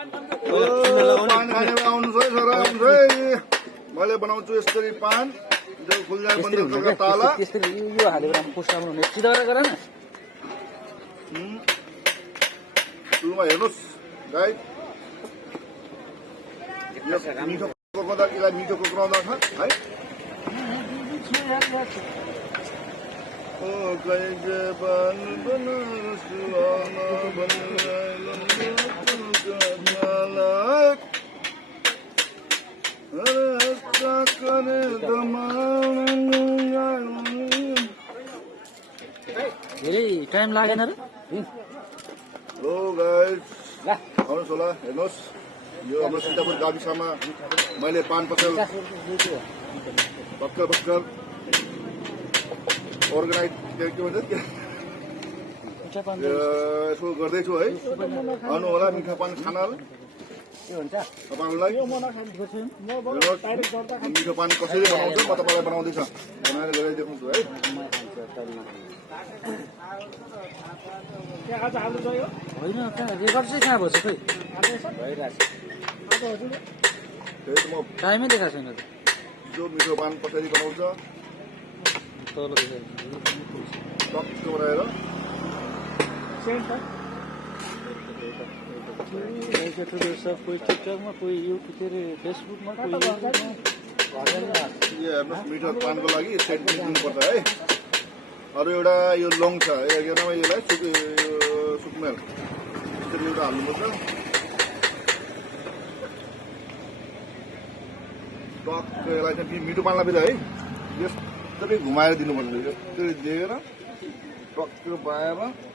पान खाने आउनुहोस् है छोरा आउनुहोस् है मैले बनाउँछु यसरी पान जो गुलजार मन्दिरको ताला त्यसरी यो हालेर पोस्ट राम्रो हुने सिधा गर न सुरुमा हेर्नुहोस् गाई मिठो पकाउँदा यसलाई मिठो पकाउँदा छ है ओ गाई जबान बना सुहाना बन धेरै टाइम लागेन र हेलो गाइस आउनुहोस् होला हेर्नुहोस् यो हाम्रो सीतापुर गाविसमा मैले पान पसल भर्खर अर्गनाइज के भन्छ यसो गर्दैछु है आउनु होला मिठा पान खानालाई तपाईँहरूलाई मिठो पान कसरी बनाउँछ म तपाईँलाई बनाउँदैछ बनाएर गएर देखाउँछु है होइन रेकर्ड चाहिँ कहाँ भएछ खै म टाइमै देखाएको छैन त जो मिठो पान कसरी बनाउँछ तल टक्क बनाएर कोही टिकटकमा कोही युट्युब के अरे फेसबुकमा कोही यो हेर्नुहोस् मिठो पानको लागि सेट दिनुपर्छ है अरू एउटा यो लङ छ यसलाई सुकमेल यसरी एउटा हाल्नुपर्छ टक्क यसलाई चाहिँ मिठो पानलाई फेरि है यस्तै घुमाएर दिनुपर्छ यस्तरी दिएर टक्क बनाएर